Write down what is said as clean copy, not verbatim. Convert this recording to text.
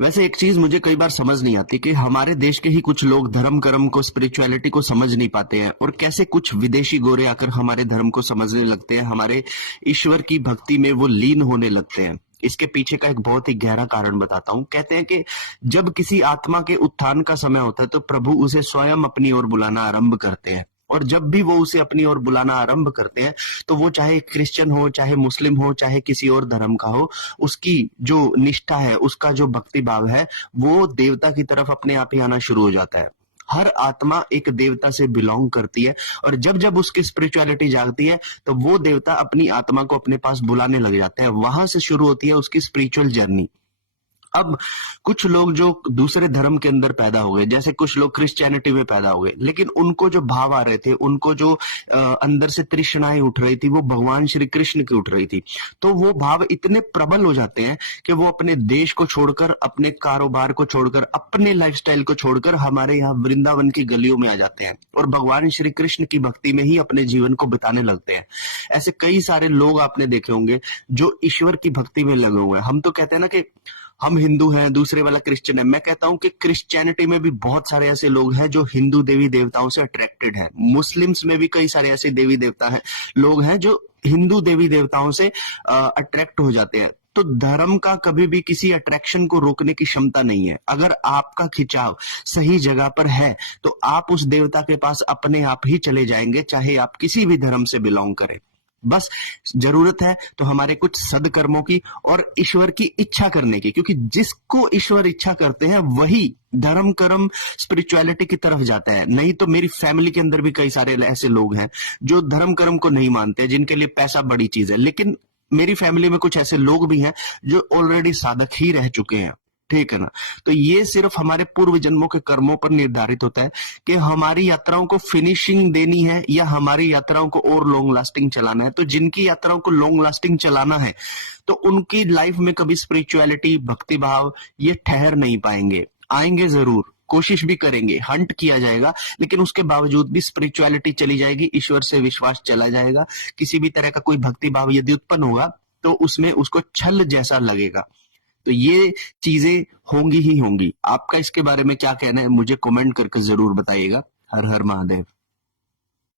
वैसे एक चीज मुझे कई बार समझ नहीं आती कि हमारे देश के ही कुछ लोग धर्म कर्म को, स्पिरिचुअलिटी को समझ नहीं पाते हैं, और कैसे कुछ विदेशी गोरे आकर हमारे धर्म को समझने लगते हैं, हमारे ईश्वर की भक्ति में वो लीन होने लगते हैं। इसके पीछे का एक बहुत ही गहरा कारण बताता हूँ। कहते हैं कि जब किसी आत्मा के उत्थान का समय होता है तो प्रभु उसे स्वयं अपनी ओर बुलाना आरंभ करते हैं, और जब भी वो उसे अपनी ओर बुलाना आरंभ करते हैं तो वो चाहे क्रिश्चियन हो, चाहे मुस्लिम हो, चाहे किसी और धर्म का हो, उसकी जो निष्ठा है, उसका जो भक्ति भाव है, वो देवता की तरफ अपने आप ही आना शुरू हो जाता है। हर आत्मा एक देवता से बिलोंग करती है, और जब जब उसकी स्पिरिचुअलिटी जागती है तो वो देवता अपनी आत्मा को अपने पास बुलाने लग जाता है। वहां से शुरू होती है उसकी स्पिरिचुअल जर्नी। अब कुछ लोग जो दूसरे धर्म के अंदर पैदा हो गए, जैसे कुछ लोग क्रिश्चियनिटी में पैदा हो गए, लेकिन उनको जो भाव आ रहे थे, उनको जो अंदर से तृष्णाएं उठ रही थी, वो भगवान श्री कृष्ण की उठ रही थी। तो वो भाव इतने प्रबल हो जाते हैं कि वो अपने देश को छोड़कर, अपने कारोबार को छोड़कर, अपने लाइफस्टाइल को छोड़कर हमारे यहाँ वृंदावन की गलियों में आ जाते हैं और भगवान श्री कृष्ण की भक्ति में ही अपने जीवन को बिताने लगते हैं। ऐसे कई सारे लोग आपने देखे होंगे जो ईश्वर की भक्ति में लगे हुए हैं। हम तो कहते हैं ना कि हम हिंदू हैं, दूसरे वाला क्रिश्चियन है। मैं कहता हूं कि क्रिश्चियनिटी में भी बहुत सारे ऐसे लोग हैं जो हिंदू देवी देवताओं से अट्रैक्टेड हैं। मुस्लिम्स में भी कई सारे ऐसे देवी देवता हैं, लोग हैं जो हिंदू देवी देवताओं से अट्रैक्ट हो जाते हैं। तो धर्म का कभी भी किसी अट्रैक्शन को रोकने की क्षमता नहीं है। अगर आपका खिंचाव सही जगह पर है तो आप उस देवता के पास अपने आप ही चले जाएंगे, चाहे आप किसी भी धर्म से बिलोंग करें। बस जरूरत है तो हमारे कुछ सदकर्मों की और ईश्वर की इच्छा करने की, क्योंकि जिसको ईश्वर इच्छा करते हैं वही धर्म कर्म स्पिरिचुअलिटी की तरफ जाता है। नहीं तो मेरी फैमिली के अंदर भी कई सारे ऐसे लोग हैं जो धर्म कर्म को नहीं मानते, जिनके लिए पैसा बड़ी चीज है। लेकिन मेरी फैमिली में कुछ ऐसे लोग भी हैं जो ऑलरेडी साधक ही रह चुके हैं, ठीक है ना। तो ये सिर्फ हमारे पूर्व जन्मों के कर्मों पर निर्धारित होता है कि हमारी यात्राओं को फिनिशिंग देनी है या हमारी यात्राओं को और लॉन्ग लास्टिंग चलाना है। तो जिनकी यात्राओं को लॉन्ग लास्टिंग चलाना है तो उनकी लाइफ में कभी स्पिरिचुअलिटी, भक्ति भाव ये ठहर नहीं पाएंगे। आएंगे जरूर, कोशिश भी करेंगे, हंट किया जाएगा, लेकिन उसके बावजूद भी स्पिरिचुअलिटी चली जाएगी, ईश्वर से विश्वास चला जाएगा। किसी भी तरह का कोई भक्ति भाव यदि उत्पन्न होगा तो उसमें उसको छल जैसा लगेगा। तो ये चीजें होंगी ही होंगी। आपका इसके बारे में क्या कहना है, मुझे कमेंट करके जरूर बताइएगा। हर हर महादेव।